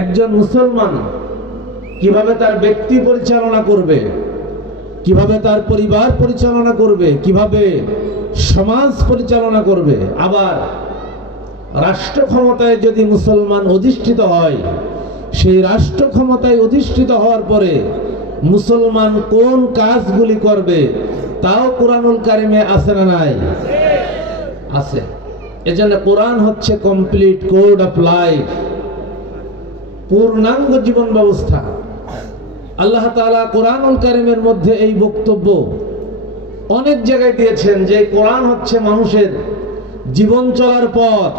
একজন মুসলমান কিভাবে তার ব্যক্তি পরিচালনা করবে, কিভাবে তার পরিবার পরিচালনা করবে, কিভাবে সমাজ পরিচালনা করবে। আবার রাষ্ট্র ক্ষমতায় যদি মুসলমান অধিষ্ঠিত হয়, সেই রাষ্ট্র ক্ষমতায় অধিষ্ঠিত হওয়ার পরে মুসলমান কোন কাজগুলি করবে তাও কোরআনুল কারিমে আছে না নাই? আছে। এজন্য কোরআন হচ্ছে কমপ্লিট কোড অফ লাইফ, পূর্ণাঙ্গ জীবন ব্যবস্থা। আল্লাহ তাআলা কোরআনুল কারিমের মধ্যে এই বক্তব্য অনেক জায়গায় দিয়েছেন যে কোরআন হচ্ছে মানুষের জীবন চলার পথ।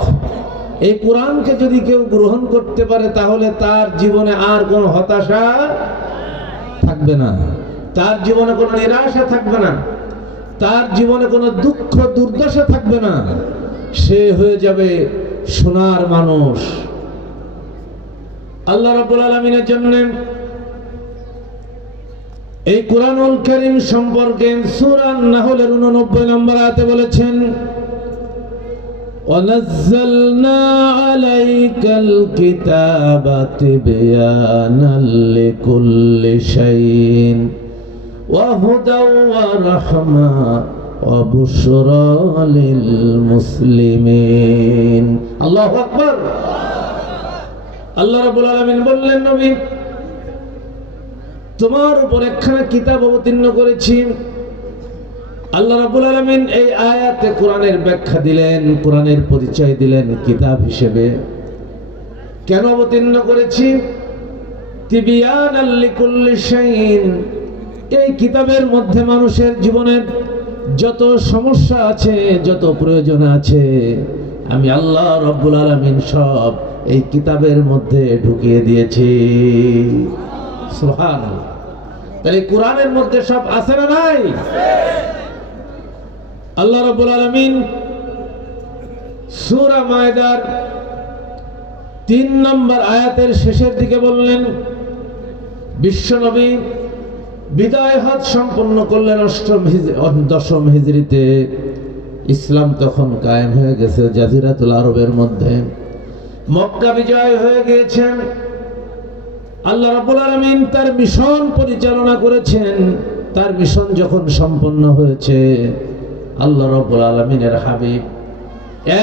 এই কোরআনকে যদি কেউ গ্রহণ করতে পারে তাহলে তার জীবনে আর কোনো হতাশা থাকবে না, তার জীবনে কোনো নিরাশা থাকবে না, তার জীবনে কোনো দুঃখ দুর্দশা থাকবে না। সে হয়ে যাবে সোনার মানুষ। আল্লাহ রাব্বুল আলামিনের জন্য এই কোরআনুল কারীম সম্পর্কে সূরা নাহলের 89 নম্বর আয়াতে বলেছেন, وَنَزَّلْنَا عَلَيْكَ الْكِتَابَ تِبْيَانًا لِكُلِّ شَيْءٍ وَهُدًى وَرَحْمَةً وَبُشْرَى لِلْمُسْلِمِينَ। আল্লাহু আকবার। আল্লাহ রাব্বুল আলামিন বললেন, নবী তোমার উপর একখানা কিতাব অবতীর্ণ করেছি। আল্লাহ রাব্বুল আলামিন এই আয়াতে কোরআনের ব্যাখ্যা দিলেন, কোরআনের পরিচয় দিলেন কিতাব হিসেবে। কেন অবতীর্ণ করেছি? তিবিয়ানাল লিকুল্লি শাইইন, এই কিতাবের মধ্যে মানুষের জীবনের যত সমস্যা আছে, যত প্রয়োজন আছে, আমি আল্লাহ রাব্বুল আলামিন সব এই কিতাবের মধ্যে ঢুকিয়ে দিয়েছি। সুবহানাল্লাহ। তাহলে কোরআনের মধ্যে সব আছে না নাই? আল্লাহ রাব্বুল আলামিন সূরা মায়দার 3 নম্বর আয়াতের শেষের দিকে বললেন, বিশ্বনবী বিদায় হজ সম্পন্ন করলেন 10ম হিজরিতে। ইসলাম তখন কায়েম হয়ে গেছে জাজিরাতুল আরবের মধ্যে, মক্কা বিজয় হয়ে গিয়েছেন। আল্লাহ রাব্বুল আলামিন তার মিশন পরিচালনা করেছেন। তার মিশন যখন সম্পন্ন হয়েছে, আল্লাহ রাব্বুল আলামিনের হাবিব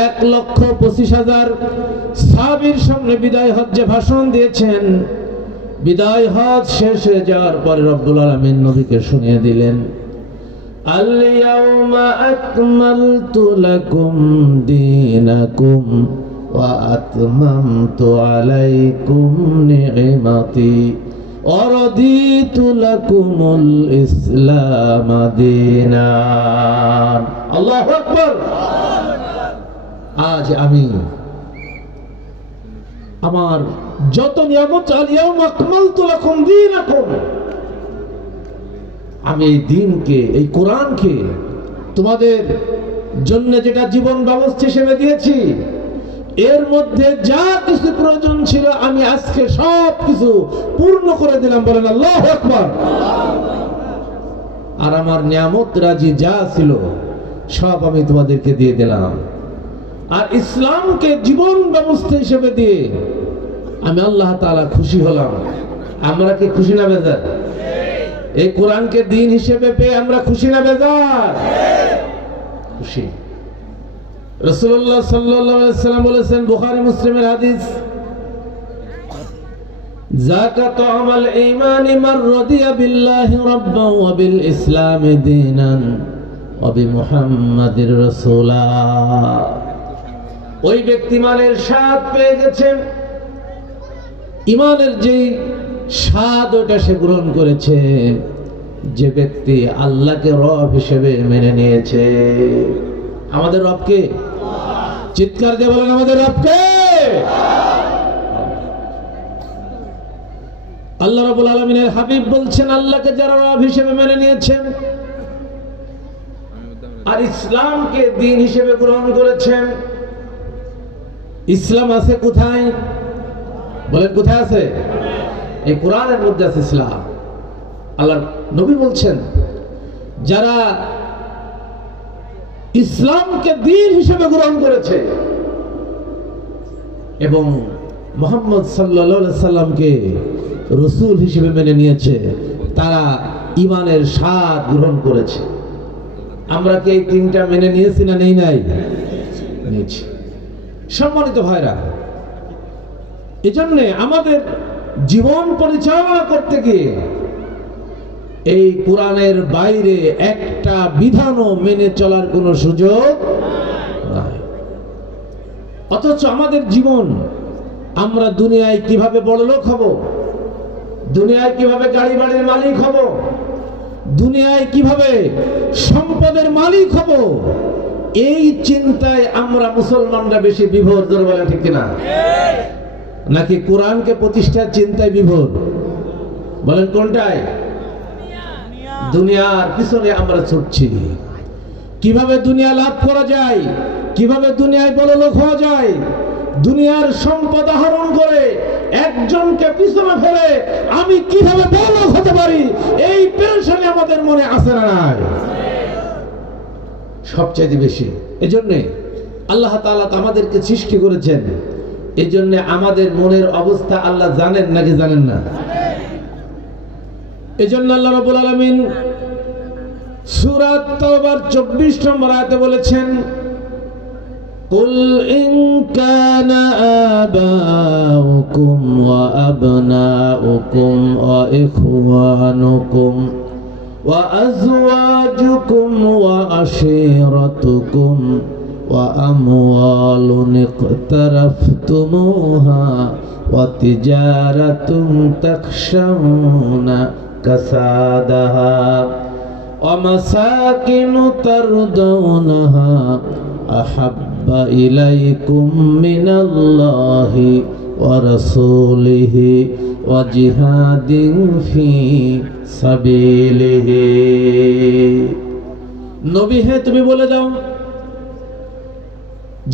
1,25,000 সাহাবীর সামনে বিদায় হজ্জে ভাষণ দিয়েছেন। বিদায় হজ শেষ হয়ে যাওয়ার পরে রব্বুল আলামিন নবীকে শুনিয়ে দিলেন, আল ইয়াউমা আকমালতু লাকুম দীনাকুম ওয়া আতমামতু আলাইকুম নি'মাতি ওয়া রাদিতু লাকুমুল ইসলাম দীনান। আল্লাহু আকবার। আজ আমি আমার যত নিয়ামত, আল ইয়াউমা আকমালতু লাকুম দীনাকুম, আমি এই দ্বীনকে, এই কোরআনকে তোমাদের জন্য যেটা জীবন ব্যবস্থা হিসেবে দিয়েছি, এর মধ্যে যা কিছু প্রয়োজন ছিল আমি আজকে সব কিছু পূর্ণ করে দিলাম। বলেন আল্লাহু আকবার। আর আমার নিয়ামত রাজি যা ছিল সব আমি তোমাদেরকে দিয়ে দিলাম। আর ইসলামকে জীবন ব্যবস্থা হিসেবে দিয়ে আমি আল্লাহ তাআলা খুশি হলাম। আমরা কি খুশি না বেজার? এই কোরআনকে দ্বীন হিসেবে পেয়ে আমরা খুশি না বেজার? খুশি। রাসূলুল্লাহ সাল্লাল্লাহু আলাইহি ওয়াসাল্লাম বলেছেন, বুখারী মুসলিমের হাদিস, যাকাতু আমাল ঈমানি মান রাদিয়া বিল্লাহি রাব্বান ওয়া বিল ইসলামি দীনান ওয়া বিমুহাম্মাদির রাসূলা। ওই ব্যক্তি মানের স্বাদ পেয়ে গেছেন, ঈমানের যে স্বাদ ওটা সে গ্রহণ করেছে, যে ব্যক্তি আল্লাহকে রব হিসেবে মেনে নিয়েছে। আমাদের রবকে চিৎকার দিয়ে বলেন, আমাদের রবকে। আল্লাহ রাব্বুল আলামিনের হাবিব বলছেন, আল্লাহকে যারা রব হিসেবে মেনে নিয়েছেন আর ইসলামকে দ্বীন হিসেবে গ্রহণ করেছেন। ইসলাম আছে কোথায়? বলেন কোথায় আছে? এই কোরআনের মধ্যে আছে ইসলাম। আল্লাহ নবী বলছেন, যারা ইসলামকে দ্বীন হিসেবে গ্রহণ করেছে এবং মুহাম্মদ সাল্লাল্লাহু আলাইহি সাল্লামকে রাসূল হিসেবে মেনে নিয়েছে, তারা ঈমানের স্বাদ গ্রহণ করেছে। আমরা কি এই তিনটা মেনে নিয়েছি না নেই নাই? নিয়েছি। সম্মানিত ভাইরা, এজন্য আমাদের জীবন পরিচালনা করতে গিয়ে এই কোরআনের বাইরে একটা বিধানও মেনে চলার কোনো সুযোগ নাই। অথচ আমাদের জীবন, আমরা দুনিয়ায় কিভাবে বড়লোক হব, দুনিয়ায় কিভাবে গাড়ি বাড়ির মালিক হব, দুনিয়ায় কিভাবে সম্পদের মালিক হব, এই চিন্তায় আমরা মুসলমানরা বেশি বিভোর। জোরে বলে ঠিক কিনা? নাকি কোরআনকে প্রতিষ্ঠার চিন্তায় বিভোর? বলেন কোনটায়? দুনিয়ার পিছনে আমরা ছুটছি। কিভাবে দুনিয়া লাভ করা যায়, কিভাবে দুনিয়ায় বড়লোক হওয়া যায়, দুনিয়ার সম্পদ আহরণ করে একজনকে পিছনে ফেলে আমি কিভাবে বড়লোক হতে পারি, এই পেরেশানি আমাদের মনে আছে না নাই? সবচেয়ে বেশি। এজন্য আল্লাহ তাআলা আমাদেরকে সৃষ্টি করেছেন, এজন্য আমাদের মনের অবস্থা আল্লাহ জানেন নাকি জানেন না? এজন্য আল্লাহ রাব্বুল আলামিন সূরা তাওবার 24 নম্বর আয়াতে বলেছেন, কুল ইন কানা আবাউকুম ওয়া আবনাউকুম ওয়া ইখওয়ানুকুম ওয়া আযওয়াজুকুম ওয়া আশীরাতুকুম ওয়া আমওয়ালুন ইকতারাফতুমুহা ওয়া তিজারাতুন তাখশাউনা কাসাদাহা ওয়া মাসাকিনু তারদাউনাহা আহাব্বা ইলাইকুম মিনাল্লাহি ওয়া রাসূলিহি ওয়া জিহাদিন ফি সাবিলিহি। নবী হে, তুমি বলে দাও,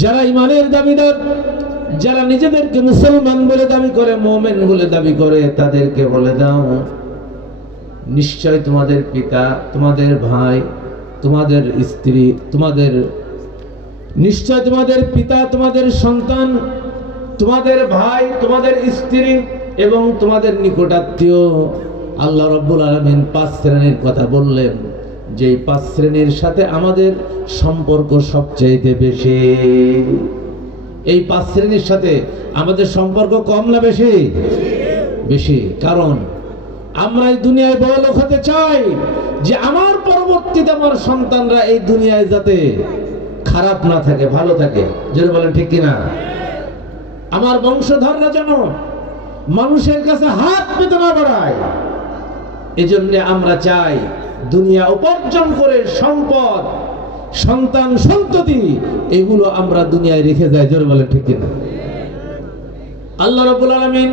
যারা ঈমানের দাবিদার, যারা নিজেদেরকে মুসলমান বলে দাবি করে, মুমিন বলে দাবি করে, তাদেরকে বলে দাও, নিশ্চয় তোমাদের পিতা, তোমাদের ভাই, তোমাদের স্ত্রী, নিশ্চয় তোমাদের পিতা, তোমাদের সন্তান, তোমাদের ভাই, তোমাদের স্ত্রী এবং তোমাদের নিকটাত্মীয়। আল্লাহ রাব্বুল আলামিন 5 শ্রেণীর কথা বললেন, যে 5 শ্রেণীর সাথে আমাদের সম্পর্ক সবচেয়ে বেশি। এই 5 শ্রেণীর সাথে আমাদের সম্পর্ক কম না বেশি? বেশি। কারণ আমরা এই দুনিয়ায় বড় লোক হতে চাই, যে আমার পরবর্তীতে আমার সন্তানরা এই দুনিয়ায় যাতে খারাপ না থাকে, ভালো থাকে। যদি বলেন ঠিক কিনা? আমার বংশধররা যেন মানুষের কাছে হাত পেতে না বাড়ায়, এজন্য আমরা চাই দুনিয়া উপার্জন করে সম্পদ, সন্তান, সন্ততি, এগুলো আমরা দুনিয়ায় রেখে যাই। জোরে বলেন ঠিক কিনা? আল্লাহ রাব্বুল আলামিন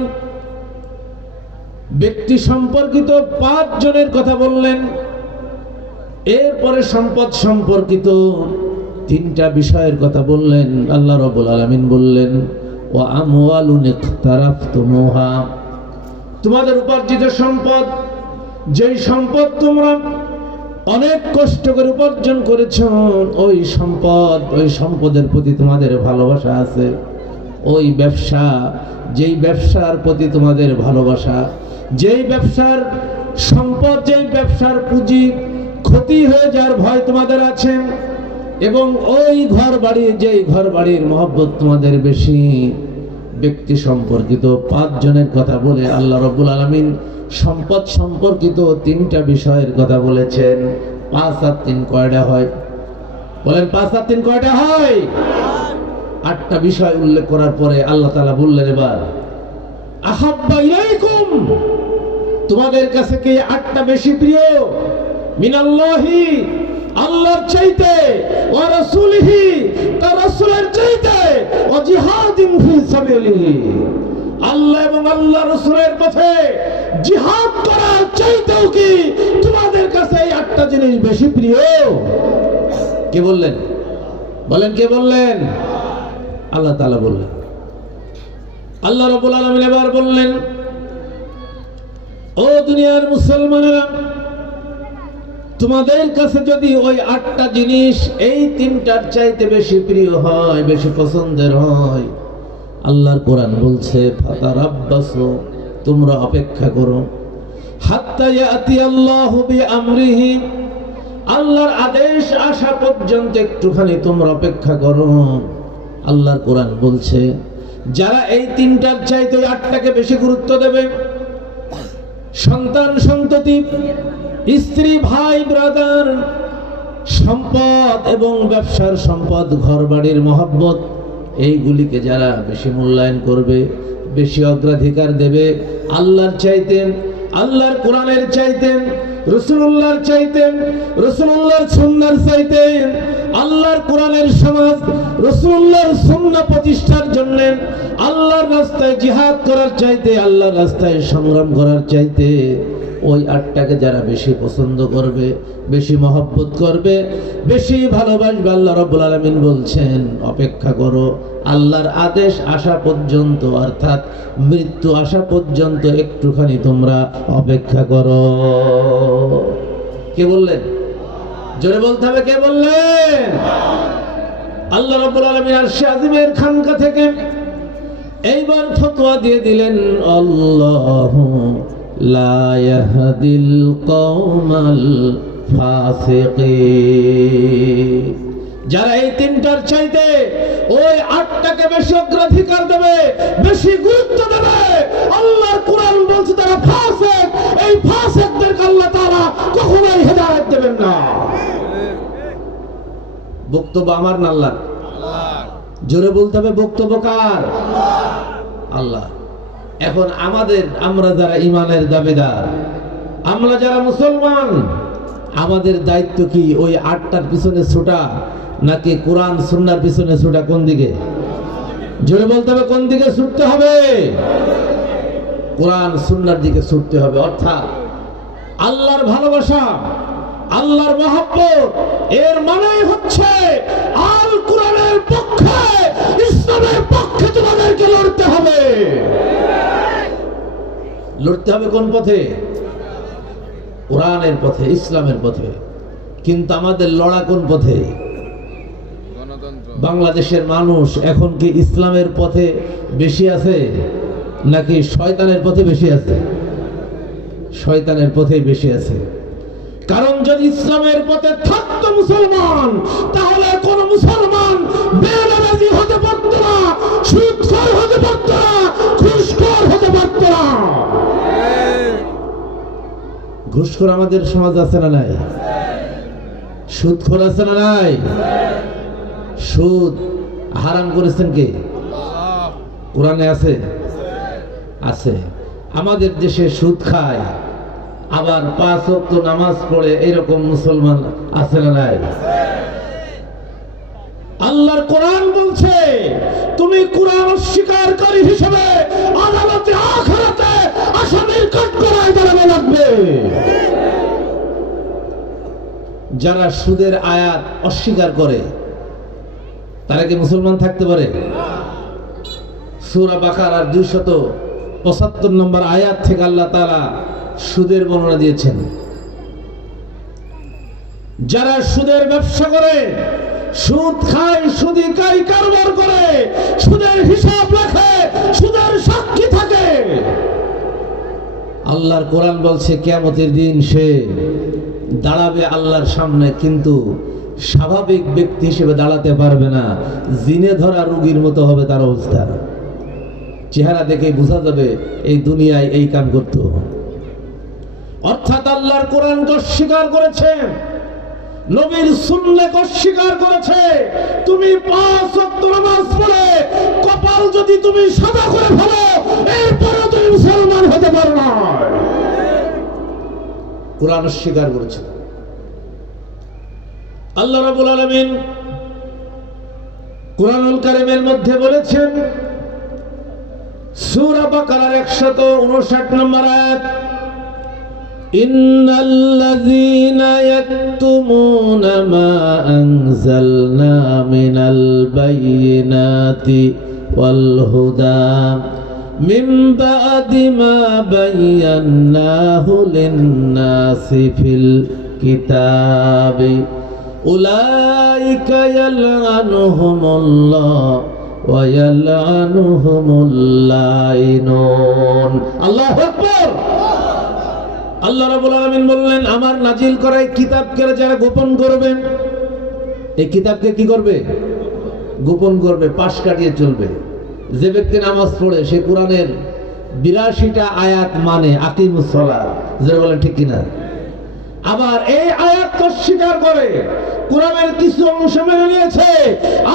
ব্যক্তি সম্পর্কিত 5 জনের কথা বললেন, এরপরে সম্পদ সম্পর্কিত 3টা বিষয়ের কথা বললেন। আল্লাহ রাব্বুল আলামিন বললেন, ওয়া আমওয়ালুন ইকতারাফতুমুহা, তোমাদের উপার্জিত সম্পদ, যেই সম্পদ তোমরা অনেক কষ্ট করে উপার্জন করেছো, ওই সম্পদ, ওই সম্পদের প্রতি তোমাদের ভালোবাসা আছে। ওই ব্যবসা, যেই ব্যবসার প্রতি তোমাদের ভালোবাসা, যেই ব্যবসার সম্পদ, যেই ব্যবসার পুঁজি ক্ষতি হয়ে যাওয়ার ভয় তোমাদের আছে, এবং ওই ঘর বাড়ি, যেই ঘর বাড়ির মহব্বত তোমাদের বেশি। ব্যক্তি সম্পর্কিত 5 জনের কথা বলে আল্লাহ রাব্বুল আলামিন সম্পদ সম্পর্কিত 3টা বিষয়ের কথা বলেছেন। 5 আর 3 কয়টা হয়? বলেন 5 আর 3 কয়টা হয়? 8টা বিষয় উল্লেখ করার পরে আল্লাহ তাআলা বললেন, এবার আহাব্বা ইলাইকুম, তোমাদের কাছে কি 8টা বেশি প্রিয়? মিনাল্লাহি, আল্লাহর চাইতে, ওয়া রাসূলিহি, তার রাসূলের চাইতে, ওয়া জিহাদিন ফি সাবিলিহি, আল্লাহ এবং আল্লাহ রাসূলের পথে জিহাদ করার চাইতেও কি তোমাদের কাছে এই 8টা জিনিস বেশি প্রিয়? কে বললেন? বলেন কে বললেন? আল্লাহ তাআলা বললেন। আল্লাহ রাব্বুল আলামিন এবার বললেন, ও দুনিয়ার মুসলমানেরা, তোমাদের কাছে যদি ওই 8টা জিনিস এই 3টার চাইতে বেশি প্রিয় হয়, বেশি পছন্দের হয়, আল্লাহর কোরআন বলছে ফাতারাব্বাসু, তোমরা অপেক্ষা করো, হাত্তা ইয়াতি আল্লাহু বিআমরিহি, আল্লাহর আদেশ আসা পর্যন্ত একটুখানি তোমরা অপেক্ষা করো। আল্লাহর কোরআন বলছে যারা এই তিনটার চাইতে ওই আটটাকে বেশি গুরুত্ব দেবে, সন্তান সন্ততি, স্ত্রী ভাই ব্রাদার, সম্পদ এবং ব্যবসার সম্পদ, ঘর বাড়ির মহব্বত, এইগুলিকে যারা বেশি মূল্যায়ন করবে, বেশি অগ্রাধিকার দেবে, আল্লাহর চাইতেন, আল্লাহর কোরআনের চাইতেন, রাসূলুল্লাহর চাইতেন, রাসূলুল্লাহর সুন্নাহর চাইতেন, আল্লাহর কোরআনের সমাজ, রাসূলুল্লাহর সুন্নাহ প্রতিষ্ঠার জন্য আল্লাহর রাস্তায় জিহাদ করার চাইতে, আল্লাহর রাস্তায় সংগ্রাম করার চাইতে ওই আটটাকে যারা বেশি পছন্দ করবে, বেশি মহব্বত করবে, বেশি ভালোবাসবে, আল্লাহ রাব্বুল আলামিন বলছেন অপেক্ষা করো, আল্লাহর আদেশ আসা পর্যন্ত, অর্থাৎ মৃত্যু আসা পর্যন্ত একটুখানি তোমরা অপেক্ষা করো। কে বললেন? জোরে বলতে হবে, কে বললেন? আল্লাহ রাব্বুল আলামিন আরশে আজিমের খানকা থেকে এইবার ফতোয়া দিয়ে দিলেন, আল্লাহু লা ইয়াহদিল কওমাল ফাসিকিন। যারা এই তিনটার চাইতে ওই আটটাকে বেশি অগ্রাধিকার দেবে, বেশি গুরুত্ব দেবে, আল্লাহর কোরআন বলছে তারা ফাসিক। এই ফাসিকদেরকে আল্লাহ তাআলা কখনোই হেদায়েত দেবেন না। বক্তব্য আমার না আল্লাহর? জোরে বলতে হবে, বক্তব্য কার? আল্লাহ। এখন আমরা যারা ইমানের দাবিদার, আমরা যারা মুসলমান, আমাদের দায়িত্ব কি ওই আটটার পিছনে ছোটা নাকি কোরআন সুন্নাহর পিছনে ছোটা? কোন দিকে? জোরে বলতে হবে, কোন দিকে ছুটতে হবে? কোরআন সুন্নাহর দিকে ছুটতে হবে। অর্থাৎ আল্লাহর ভালোবাসা, আল্লাহর মহব্বত, এর মানেই হচ্ছে আল কোরআনের পক্ষে, ইসলামের পক্ষে তোমাদেরকে লড়তে হবে। লড়তে হবে কোন পথে? কোরআনের পথে, ইসলামের পথে। কিন্তু আমাদের লড়া কোন পথে? বাংলাদেশের মানুষ এখন কি ইসলামের পথে বেশি আছে নাকি শয়তানের পথে বেশি আছে? শয়তানের পথে বেশি আছে। কারণ যদি ইসলামের পথে থাকতো মুসলমান, তাহলে কোন মুসলমান বেনামাজি হতে পারত না, সুদখোর হতে পারত না, ঘুষখোর হতে পারত না। ঘুষখোর আমাদের সমাজ আছে না নাই? সুদখোর আছে না নাই? সুদ হারাম করেছেন কে? কোরআনে আছে? আছে। আমাদের দেশে সুদ খায়, আবার 5 ওয়াক্ত নামাজ পড়ে, এরকম মুসলমান আছে না নাই? আল্লাহর কোরআন বলছে তুমি কোরআন অস্বীকারকারী হিসেবে আদালতে আখিরাতে আসামির কাঠগড়ায় দাঁড়ানো লাগবে। যারা সুদের আয়াত অস্বীকার করে তারা কি মুসলমান থাকতে পারে? সূরা বাকারার 275 নম্বর আয়াত থেকে আল্লাহ তাআলা সুদের বর্ণনা দিয়েছেন। যারা সুদের ব্যবসা করে, সুদ খায়, সুদি কারবার করে, সুদের হিসাব রাখে, সুদের সাক্ষী থাকে, আল্লাহর কোরআন বলছে কিয়ামতের দিন সে দাঁড়াবে আল্লাহর সামনে, কিন্তু স্বাভাবিক ব্যক্তি হিসেবে দাঁড়াতে পারবে না, জিনে ধরা রোগীর মতো হবে তার অবস্থা। চেহারা দেখে বোঝা যাবে এই দুনিয়ায় এই কাম করত। অর্থাৎ আল্লাহর কোরআনকে অস্বীকার করেছে, নবীর সুন্নাহকে অস্বীকার করেছে। তুমি 5 ওয়াক্ত নামাজ পড়ে কপাল যদি তুমি সাদা করে ফেলো, এরপরে তুমি মুসলমান হতে পারো না। কোরআন অস্বীকার করেছে। আল্লাহ রাব্বুল আলামিন কোরআনুল কারীমের মধ্যে বলেছেন, সূরা বাকারার 159 নম্বর আয়াত, ইন্নাল্লাযীনা ইয়াকতুমুনা মা আনজালনা মিনাল বায়িনাতি ওয়াল হুদা মিন বা'দি মা বায়্যানাহু লিন-নাসি ফিল কিতাবি উলাইকা ইয়ালআনুহুমুল্লাহ ওয়ায়ালআনুহুমুল লাইনুন। আল্লাহু আকবার। আল্লাহ রাব্বুল আলামিন বললেন, আমার নাজিল করা এই কিতাবকে যারা গোপন করবে, এই কিতাবকে কি করবে? গোপন করবে, পাশ কাটিয়ে চলবে। যে ব্যক্তি নামাজ পড়ে সে কোরআনের 82টা আয়াত মানে, আকিমুস সালাত, যারা বলেন ঠিক কিনা। আবার এই আয়াত অস্বীকার করে কোরআনের কিছু অংশ মেনে নিয়েছে,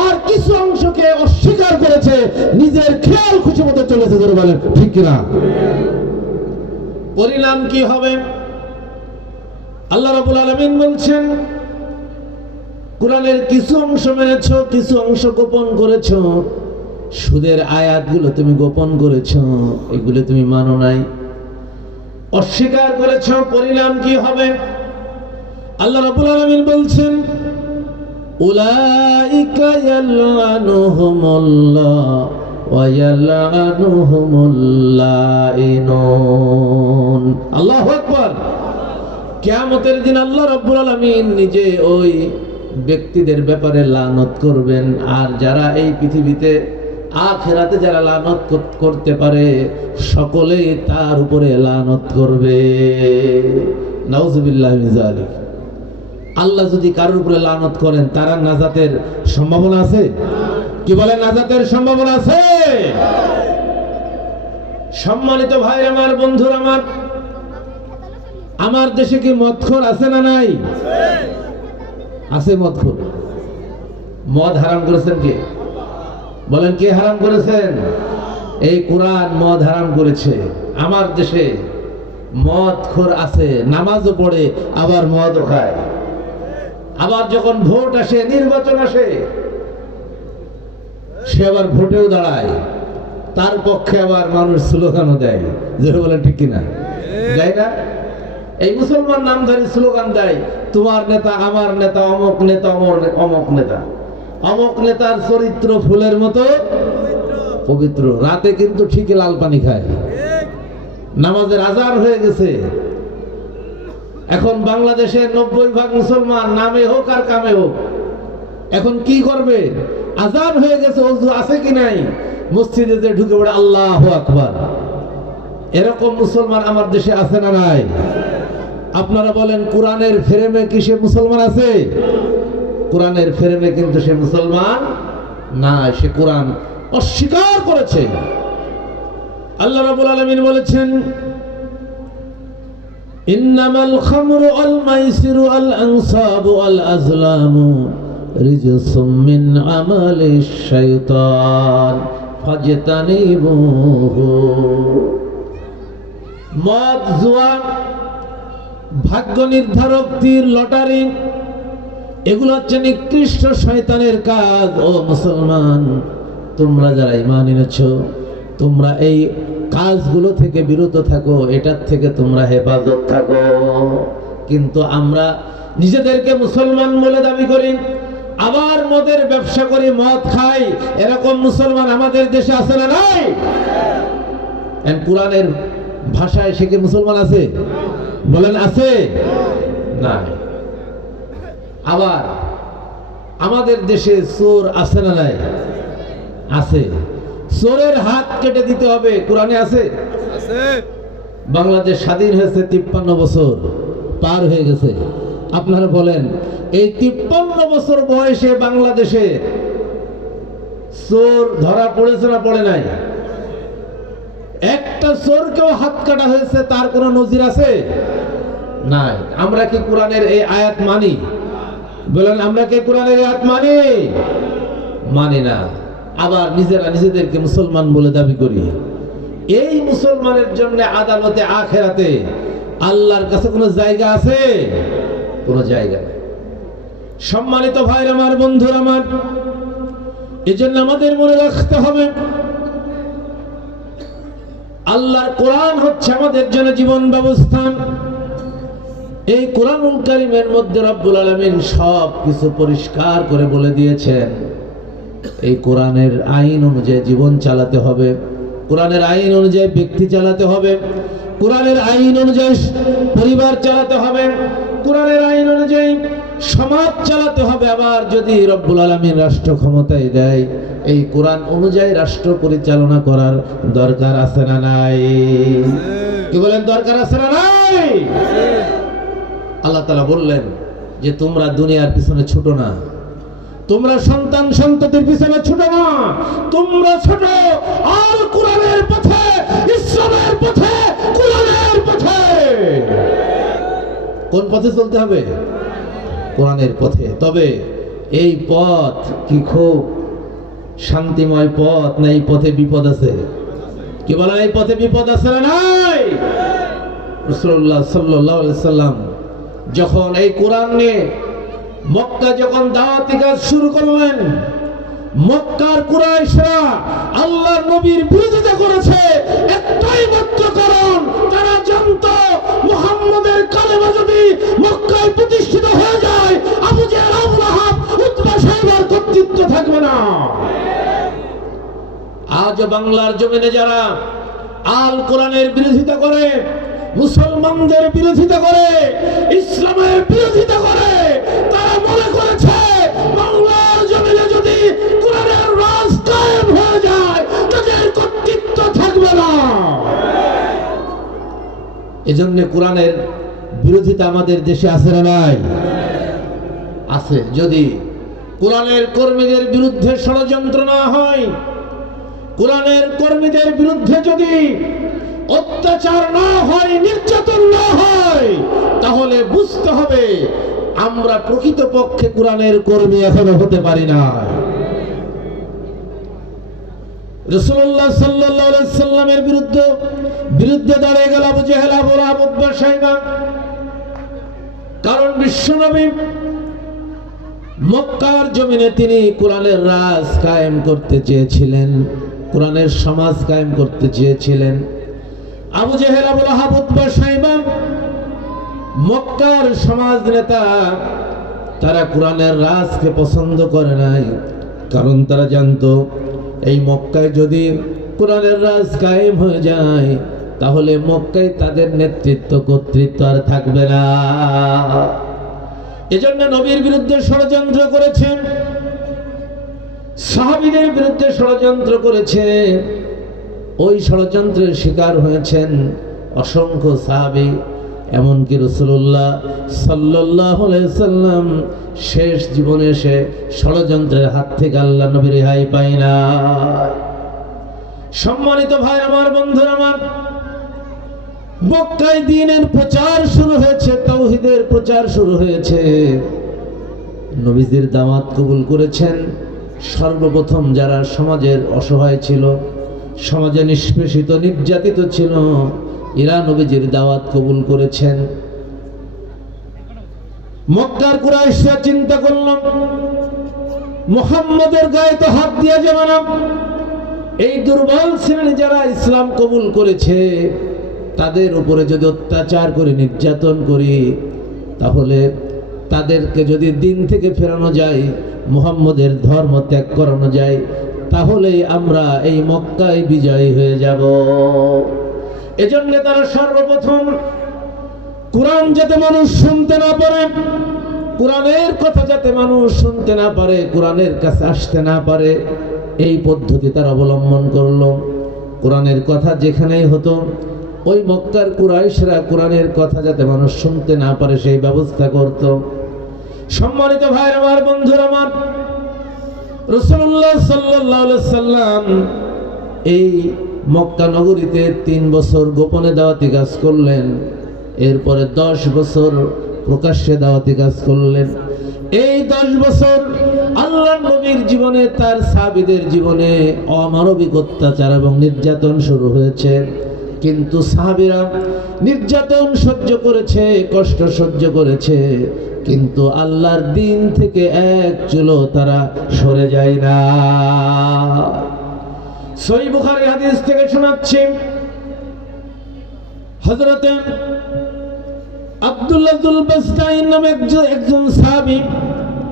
আর কিছু অংশকে অস্বীকার করেছে, নিজের খেয়াল খুশি মতো চলেছে, যারা বলেন ঠিক কিনা। পরিণাম কি হবে? আল্লাহ রাব্বুল আলামিন বলছেন, কোরআনের কিছু অংশ মেনেছো, কিছু অংশ গোপন করেছো। সুদের আয়াতগুলো তুমি গোপন করেছো, এগুলো তুমি মানো নাই, অস্বীকার করেছো। পরিণাম কি হবে? আল্লাহ রাব্বুল আলামিন বলছেন, উলাইকা ইয়ালআনুহুমুল্লাহ ওয়া ইয়ালআনুহুমুল লাইনুন। আল্লাহু আকবার। কিয়ামতের দিন আল্লাহ রাব্বুল আলামিন নিজে ওই ব্যক্তিদের ব্যাপারে লানত করবেন, আর যারা এই পৃথিবীতে আখিরাতে যারা লানত করতে পারে সকলেই তার উপরে লানত করবে। নাউযুবিল্লাহি মিন যালিক। আল্লাহ যদি কারোর উপরে লানত করেন, তার নাজাতের সম্ভাবনা আছে? কি বলেন, নাজাতের সম্ভাবনা আছে? সম্মানিত ভাই আমার, বন্ধুরা আমার, আমার দেশে কি মদখোর আছে না নাই? আছে মদখোর। মদ হারাম করেছেন কে? বলেন, কে হারাম করেছেন? এই কোরআন মদ হারাম করেছে। আমার দেশে মদখোর আছে, নামাজও পড়ে, আবার মদও খায়। আবার যখন ভোট আসে, নির্বাচন আসে, সে আবার ভোটেও দাঁড়ায়, তার পক্ষে আবার মানুষ স্লোগানও দেয়, যেটা বলেন ঠিক কিনা, দেয় না? এই মুসলমান নামধারী স্লোগান দেয়, তোমার নেতা, আমার নেতা, অমুক নেতা, অমুক নেতা। অমুক নেতার চরিত্র ফুলের মতো পবিত্র, রাতে কিন্তু ঠিকই লাল পানি খায়। নামাজের আজান হয়ে গেছে। এখন বাংলাদেশে 90% মুসলমান, নামে হোক আর কামে হোক। এখন কি করবে? আজান হয়ে গেছে, ওযু আছে কি নাই, মসজিদে যে ঢুকে পড়ে আল্লাহু আকবার। এরকম মুসলমান আমার দেশে আছে না নাই? আপনারা বলেন, কোরআনের ফ্রেমে কি সে মুসলমান আছে? কোরআনের ফ্রেমে কিন্তু সে মুসলমান না, সে কোরআন অস্বীকার করেছে। আল্লাহ রাব্বুল আলামিন বলেছেন, ইন্নামাল খামরু ওয়াল মাইসিরু ওয়াল আনসাবু ওয়াল আজলামু রিজসুম মিন আমালিশ শাইতান ফাজতানিবুহু। মদ, জুয়া, ভাগ্য নির্ধারক, তীর, লটারি, এগুলো হচ্ছে নিকৃষ্ট শয়তানের কাজ। ও মুসলমান, তোমরা যারা ঈমান এনেছো, তোমরা এই কাজগুলো থেকে বিরত থাকো, এটার থেকে তোমরা হেফাজত থাকো। কিন্তু আমরা নিজেদেরকে মুসলমান বলে দাবি করি, আবার মদের ব্যবসা করি, মদ খাই। এরকম মুসলমান আমাদের দেশে আছে না নাই? কোরআনের ভাষায় সে কি মুসলমান আছে? বলেন, আছে না? আবার আমাদের দেশে চোর আছে না নাই? আছে। চোরের হাত কেটে দিতে হবে, কোরআনে আছে? বাংলাদেশ স্বাধীন হয়েছে 53 বছর পার হয়ে গেছে। আপনারা বলেন, এই 53 বছর বয়সে বাংলাদেশে চোর ধরা পড়েছে না পড়ে নাই? একটা চোরকেও হাত কাটা হয়েছে, তার কোনো নজির আছে? নাই। আমরা কি কোরআনের এই আয়াত মানি? বলেন, আমরা কি কোরআনের আয়াত মানি? মানি না। আবার নিজেরা নিজেদেরকে মুসলমান বলে দাবি করি। এই মুসলমানের জন্য আদালতে, আখিরাতে, আল্লাহর কাছে কোনো জায়গা আছে? কোনো জায়গা নেই। সম্মানিত ভাইরা আমার, বন্ধুরা আমার, এজন্য আমাদের মনে রাখতে হবে, আল্লাহর কোরআন হচ্ছে আমাদের জন্য জীবন ব্যবস্থা। এই কোরআনুল কারীমের মধ্যে রব্বুল আলামিন সব কিছু পরিষ্কার করে বলে দিয়েছেন। এই কোরআনের আইন অনুযায়ী জীবন চালাতে হবে, কোরআনের আইন অনুযায়ী ব্যক্তি চালাতে হবে, কোরআনের আইন অনুযায়ী পরিবার চালাতে হবে, কোরআনের আইন অনুযায়ী সমাজ চালাতে হবে। আবার যদি রব্বুল আলামিন রাষ্ট্র ক্ষমতায় দেয়, এই কোরআন অনুযায়ী রাষ্ট্র পরিচালনা করার দরকার আছে না নাই? কি বলেন, দরকার আছে না নাই? আল্লাহ তাআলা বললেন যে তোমরা দুনিয়ার পিছনে ছুটো না, তোমরা সন্তান সন্ততির পিছনে ছুটো না, তোমরা ছোট আর কোরআনের পথে, ইসলামের পথে, কোরআনের পথে। কোন পথে চলতে হবে? কোরআনের পথে। তবে এই পথ কি খুব শান্তিময় পথ, না এই পথে বিপদ আছে? কি বলেন, এই পথে বিপদ আছে না নাই? রাসূলুল্লাহ সাল্লাল্লাহু আলাইহি সাল্লাম যখন এই কোরআন নিয়ে মক্কা যখন দাওয়াতি কাজ শুরু করলেন, মক্কার কুরাইশরা আল্লাহর নবীর বিরোধিতা করেছে একটাই মাত্র কারণ, তারা জানতো মুহাম্মদের কালেমা যদি মক্কায় প্রতিষ্ঠিত হয়ে যায়, আবু জেহেল, আবু লাহাব, উতবা, শাইবার কর্তৃত্ব থাকবে না। আজ বাংলার জমিনে যারা আল কোরআনের বিরোধিতা করে, মুসলমানদের বিরোধিতা করে, ইসলামের বিরোধিতা করে, তারা মনে করেছে বাংলার জমিনে যদি কোরআনের রাজ কায়েম হয়ে যায়, তাদের কর্তৃত্ব থাকবে না। এজন্য কোরআনের বিরোধিতা আমাদের দেশে আছে না নাই? আছে। যদি কোরআনের কর্মীদের বিরুদ্ধে ষড়যন্ত্র না হয়, কোরআনের কর্মীদের বিরুদ্ধে যদি অত্যাচার না হয়, নির্যাতন না হয়, তাহলে বুঝতে হবে আমরা প্রকৃতপক্ষে কোরআনের কর্মী এখনো হতে পারি না। রাসূলুল্লাহ সাল্লাল্লাহু আলাইহি সাল্লামের বিরুদ্ধে দাঁড়িয়ে গেল আবু জেহেল, আবু লাহাব, উতবা, শাইবা। কারণ বিশ্বনবী মক্কার জমিনে তিনি কোরআনের রাজ কায়েম করতে চেয়েছিলেন, কোরআনের সমাজ কায়েম করতে চেয়েছিলেন। আবু জেহেল, আবু লাহাব, উতবা, শাইবা মক্কার সমাজ নেতা, তারা কোরআনের রাজকে পছন্দ করে নাই। কারণ তারা জানতো এই মক্কায় যদি কোরআনের রাজ কায়েম হয়ে যায়, তাহলে মক্কায় তাদের নেতৃত্ব কর্তৃত্ব আর থাকবে না। এজন্য নবীর বিরুদ্ধে ষড়যন্ত্র করেছেন, সাহাবীদের বিরুদ্ধে ষড়যন্ত্র করেছে। ওই ষড়যন্ত্রের শিকার হয়েছেন অসংখ্য সাহাবী। এমনকি রাসূলুল্লাহ সাল্লাল্লাহু আলাইহি সাল্লাম শেষ জীবনে এসে ষড়যন্ত্রের হাত থেকে আল্লাহ নবী রেহাই পায় না। সম্মানিত ভাই আমার, বন্ধুরা আমার, মক্কায় দ্বীনের প্রচার শুরু হয়েছে, তাওহীদের প্রচার শুরু হয়েছে। নবীজির দাওয়াত কবুল করেছেন সর্বপ্রথম যারা সমাজের অসহায় ছিল, সমাজে নিষ্পেষিত, নির্যাতিত ছিল, এরা নবীজির দাওয়াত কবুল করেছেন। মক্কার কুরাইশরা চিন্তা করল, মুহাম্মদের গায়ে তো হাত দেওয়া যাবে না। এই দুর্বল শ্রেণী যারা ইসলাম কবুল করেছে, তাদের উপরে যদি অত্যাচার করে, নির্যাতন করি, তাহলে তাদেরকে যদি দিন থেকে ফেরানো যায়, মুহাম্মদের ধর্ম ত্যাগ করানো যায়, তাহলেই আমরা এই মক্কায় বিজয়ী হয়ে যাব। এজন্য তারা সর্বপ্রথম কোরআন যাতে মানুষ শুনতে না পারে, কোরআনের কথা যাতে মানুষ শুনতে না পারে, কোরআনের কাছে আসতে না পারে, এই পদ্ধতি তারা অবলম্বন করলো। কোরআনের কথা যেখানেই হতো, ওই মক্কার কুরাইশরা কোরআনের কথা যাতে মানুষ শুনতে না পারে সেই ব্যবস্থা করত। সম্মানিত ভাইরা আমার, বন্ধুরা আমার, রাসূলুল্লাহ সাল্লাল্লাহু আলাইহি সাল্লাম এই মক্কা নগরীতে 3 বছর গোপনে দাওয়াতি কাজ করলেন। এরপরে 10 বছর প্রকাশ্যে দাওয়াতি কাজ করলেন। এই 10 বছর আল্লাহর নবীর জীবনে, তার সাহাবীদের জীবনে অমানবিক অত্যাচার এবং নির্যাতন শুরু হয়েছে। কিন্তু সাহাবীরা নির্যাতন সহ্য করেছে, কষ্ট সহ্য করেছে, কিন্তু আল্লাহর দ্বীন থেকে এক চুলো তারা সরে যায় না। সহিহ বুখারী হাদিস থেকে শোনাচ্ছি, হযরত আব্দুল্লাহ যুল বাসতাইন নামে একজন সাহাবী,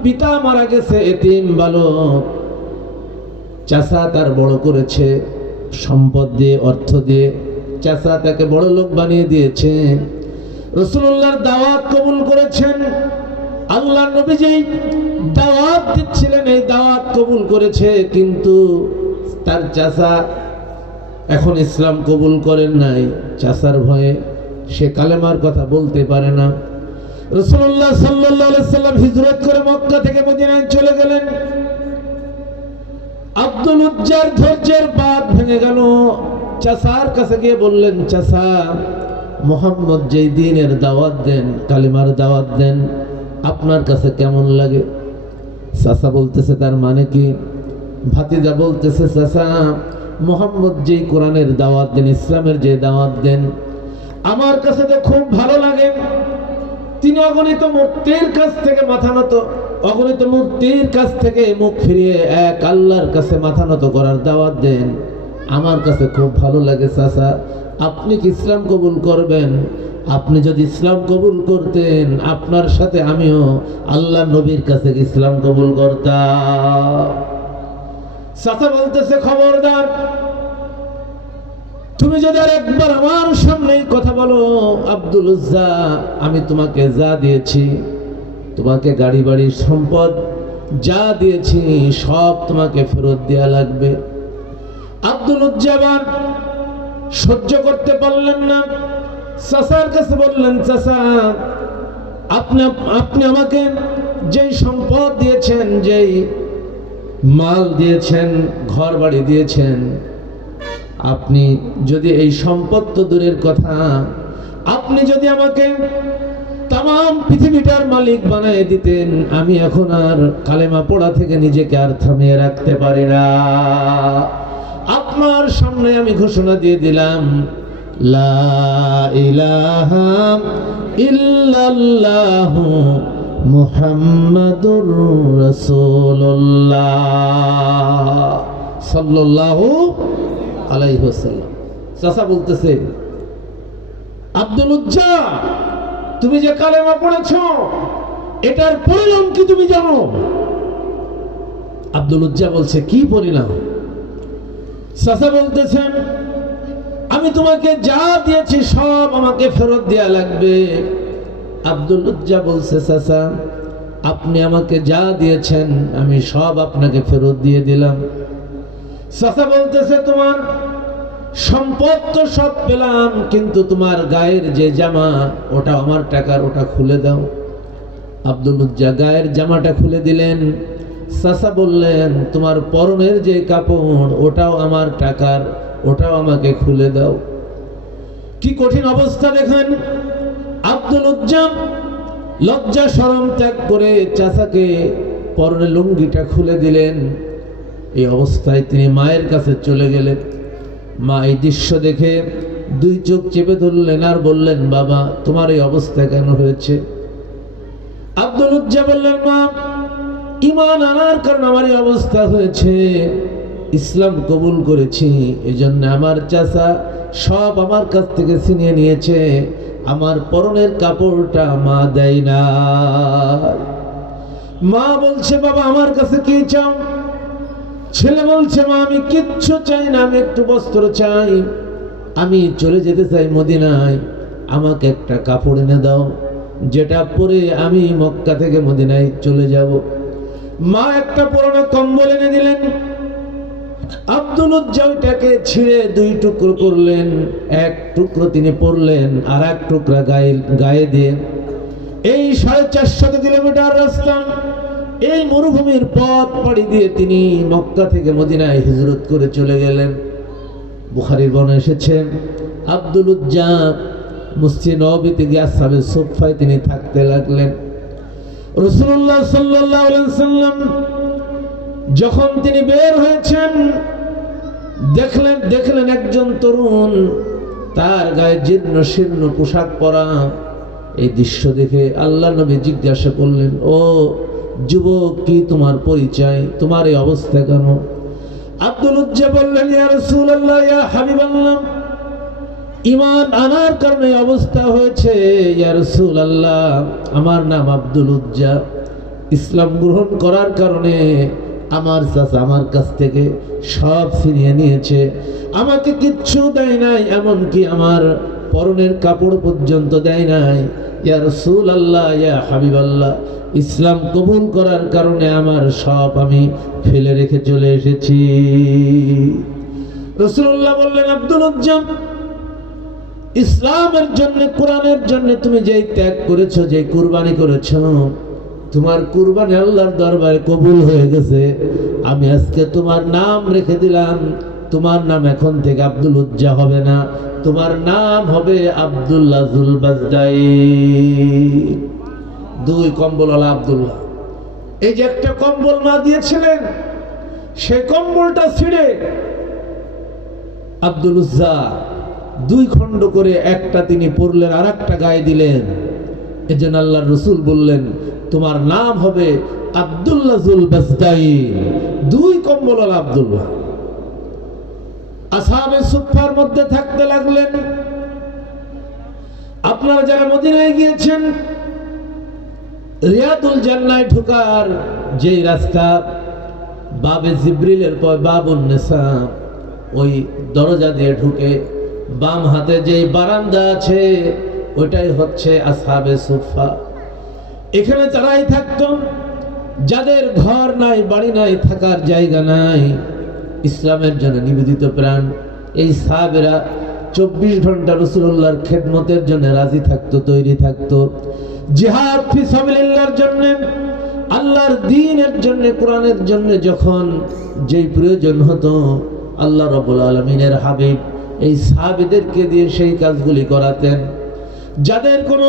পিতা মারা গেছে, এতিম বালক, চাচা তার বড় করেছে সম্পদ দিয়ে, অর্থ দিয়ে। চাচা তাকে বড় লোক বানিয়ে দিয়েছে। রাসূলুল্লাহর দাওয়াত কবুল করেছেন, আল্লাহ নবী যেই দাওয়াত দিচ্ছিলেন এই দাওয়াত কবুল করেছে, কিন্তু তার চাচা এখন ইসলাম কবুল করেন নাই। চাচার ভয়ে সে কালেমার কথা বলতে পারে না। রাসূলুল্লাহ সাল্লাল্লাহু আলাইহি সাল্লাম হিজরত করে মক্কা থেকে মদিনায় চলে গেলেন। আব্দুল উজ্জার ধৈর্যের বাঁধ ভেঙে গেল। চাচার কাছে গিয়ে বললেন, চাচা, মুহাম্মদ যেই দ্বীনের দাওয়াত দেন, কালিমার দাওয়াত দেন, আপনার কাছে কেমন লাগে? চাচা বলতেছে, তার মানে কি? ভাতিজা বলতেছে, চাচা, মুহাম্মদ যেই কোরআনের দাওয়াত দেন, ইসলামের যে দাওয়াত দেন, আমার কাছে তো খুব ভালো লাগে। তিনি অগণিত মূর্তির কাছ থেকে মাথা নত, অগণিত মূর্তির কাছ থেকে মুখ ফিরিয়ে এক আল্লাহর কাছে মাথা নত করার দাওয়াত দেন, আমার কাছে খুব ভালো লাগে। চাচা, আপনি কি ইসলাম কবুল করবেন? আপনি যদি ইসলাম কবুল করতেন, আপনার সাথে আমিও আল্লাহ নবীর কাছে ইসলাম কবুল করতাম। চাচা বলতেছে, খবরদার, তুমি যদি আর একবার আমার সামনে কথা বলো, আব্দুল উজ্জা, আমি তোমাকে যা দিয়েছি, তোমাকে গাড়ি বাড়ি সম্পদ যা দিয়েছি সব তোমাকে ফেরত দেয়া লাগবে। আব্দুল উজ্জামান সহ্য করতে পারলেন না, চাচার কাছে বললেন, চাচা, আপনি আমাকে যেই সম্পদ দিয়েছেন, যেই মাল দিয়েছেন, ঘর বাড়ি দিয়েছেন, আপনি যদি এই সম্পদ তো দূরের কথা, আপনি যদি আমাকে তাম পৃথিবীটার মালিক বানিয়ে দিতেন, আমি এখন আর কালেমা পড়া থেকে নিজেকে আর থামিয়ে রাখতে পারি না। আপনার সামনে আমি ঘোষণা দিয়ে দিলাম, লা ইলাহা ইল্লাল্লাহু মুহাম্মাদুর রাসূলুল্লাহ সাল্লাল্লাহু আলাইহি ওয়াসাল্লাম। চাচা বলতেছে, আব্দুল উজ্জা, তুমি যে কালেমা পড়েছো, এটার পরিণাম কি তুমি জানো? আব্দুল উজ্জা বলছে, কি পরিণাম? চাচা বলতেছেন, আমি তোমাকে যা দিয়েছি সব আমাকে ফেরত দেয়া লাগবে। আব্দুল উজ্জা বলছে, চাচা, আপনি আমাকে যা দিয়েছেন আমি সব আপনাকে ফেরত দিয়ে দিলাম। চাচা বলতেছে, তোমার সম্পদ তো সব পেলাম, কিন্তু তোমার গায়ের যে জামা, ওটা আমার টাকার, ওটা খুলে দাও। আব্দুল উজ্জা গায়ের জামাটা খুলে দিলেন। চাচা বললেন, তোমার পরনের যে কাপড়, ওটাও আমার টাকার, ওটাও আমাকে খুলে দাও। কি কঠিন অবস্থা দেখেন। আব্দুল উজ্জা লজ্জা শরম ত্যাগ করে চাচাকে পরনের লুঙ্গিটা খুলে দিলেন। এই অবস্থায় তিনি মায়ের কাছে চলে গেলেন। মা এই দৃশ্য দেখে দুই চোখ চেপে ধরলেন আর বললেন, বাবা, তোমার এই অবস্থা কেন হয়েছে? আব্দুল উজ্জা বললেন, মা, ঈমান আনার কারণে আমার এই অবস্থা হয়েছে। ইসলাম কবুল করেছি, এজন্য আমার চাচা সব আমার কাছ থেকে ছিনিয়ে নিয়েছে। আমার পরনের কাপড়টা মা দেয় না। মা বলছে, বাবা, আমার কাছে কি চাও? ছেলে বলছে, মা, আমি কিচ্ছু চাই না, আমি একটু বস্ত্র চাই, আমি চলে যেতে চাই মদিনায়, আমাকে একটা কাপড় এনে দাও, যেটা পরে আমি মক্কা থেকে মদিনায় চলে যাব। মা একটা পুরনো কম্বল এনে দিলেন। আব্দুল উজ্জা ওইটাকে ছিঁড়ে দুই টুকরো করলেন। এক টুকরো তিনি পরলেন, আর এক টুকরা গায়ে দিয়ে এই 450 কিলোমিটার রাস্তা, এই মরুভূমির পথ পাড়ি দিয়ে তিনি মক্কা থেকে মদিনায় হিজরত করে চলে গেলেন। বুখারীর বর্ণনা এসেছে, আব্দুল উজ্জা মসজিদ নববীতে গিয়ে আসহাবে সুফফায় তিনি থাকতে লাগলেন। রাসূলুল্লাহ সাল্লাল্লাহু আলাইহি ওয়াসাল্লাম যখন তিনি বের হয়েছেন, দেখলেন একজন তরুণ, তার গায়ে জীর্ণ শীর্ণ পোশাক পরা। এই দৃশ্য দেখে আল্লাহ নবী জিজ্ঞাসা করলেন, ও যুবক, কি তোমার পরিচয়? তোমার এই অবস্থা কেন? আব্দুল উজ্জা বললেন, ইয়া রাসূলুল্লাহ, ইয়া হাবিবাল্লাহ, ঈমান আনার কারণে অবস্থা হয়েছে। ইয়া রাসূলুল্লাহ, আমার নাম আব্দুল উজ্জা। ইসলাম গ্রহণ করার কারণে আমার চাচা আমার কাছ থেকে সব ছিনিয়ে নিয়েছে, আমাকে কিচ্ছু দেয় নাই, এমনকি আমার পরনের কাপড় পর্যন্ত দেয় নাই। ইয়া রাসূলুল্লাহ, ইয়া হাবিবাল্লাহ, ইসলাম কবুল করার কারণে আমার সব আমি ফেলে রেখে চলে এসেছি। রাসূলুল্লাহ বললেন, আব্দুল উজ্জা, ইসলামের জন্য, কোরআনের জন্য তুমি যেই ত্যাগ করেছো, যে কুরবানি করেছো, তোমার কুরবানি আল্লাহর দরবারে কবুল হয়ে গেছে। আমি আজকে তোমার নাম রেখে দিলাম। তোমার নাম এখন থেকে আব্দুল উজ্জা হবে না, তোমার নাম হবে আব্দুল্লাহ যুল বাজদাই। দুই কম্বলওয়ালা আব্দুল্লাহ। এই যে একটা কম্বল মা দিয়েছিলেন, সেই কম্বলটা ছিঁড়ে আব্দুল উজ্জা দুই খণ্ড করে একটা তিনি পরলেন, আর একটা গায়ে দিলেন। এজন্য আল্লাহর রাসূল বললেন, তোমার নাম হবে আব্দুল্লাহ যুল বাজদাই। দুই কম্বলওয়ালা আব্দুল্লাহ আসহাবে সুফফার মধ্যে থাকতে লাগলেন। আপনারা যারা মদিনায় গিয়েছেন, রিয়াদুল জান্নায় ঢোকার যে রাস্তা, বাবে জিবরিলের পর বাবুন নিসা, ওই দরজা দিয়ে ঢুকে বাম হাতে যেই বারান্দা আছে, ওইটাই হচ্ছে আসহাবে সুফফা। এখানে তারাই থাকতো যাদের ঘর নাই, বাড়ি নাই, থাকার জায়গা নাই, ইসলামের জন্য নিবেদিত প্রাণ। এই সাহাবেরা 24 ঘন্টা রাসূলুল্লাহর খেদমতের জন্য রাজি থাকতো, তৈরি থাকতো। জিহাদ ফি সাবিলিল্লাহর জন্য, আল্লাহর দ্বীনের জন্য, কোরআনের জন্য যখন যেই প্রয়োজন হতো, আল্লাহ রাব্বুল আলামিনের হাবিব এই সাহাবীদেরকে দিয়ে সেই কাজগুলি করাতেন। যাদের কোনো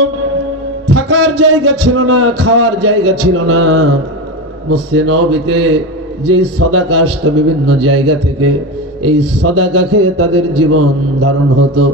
থাকার জায়গা ছিল না, খাওয়ার জায়গা ছিল না, মসজিদে নববীতে যে সদাকা আসতো বিভিন্ন জায়গা থেকে, এই সদাকা খেয়ে তাদের জীবন ধারণ হতো।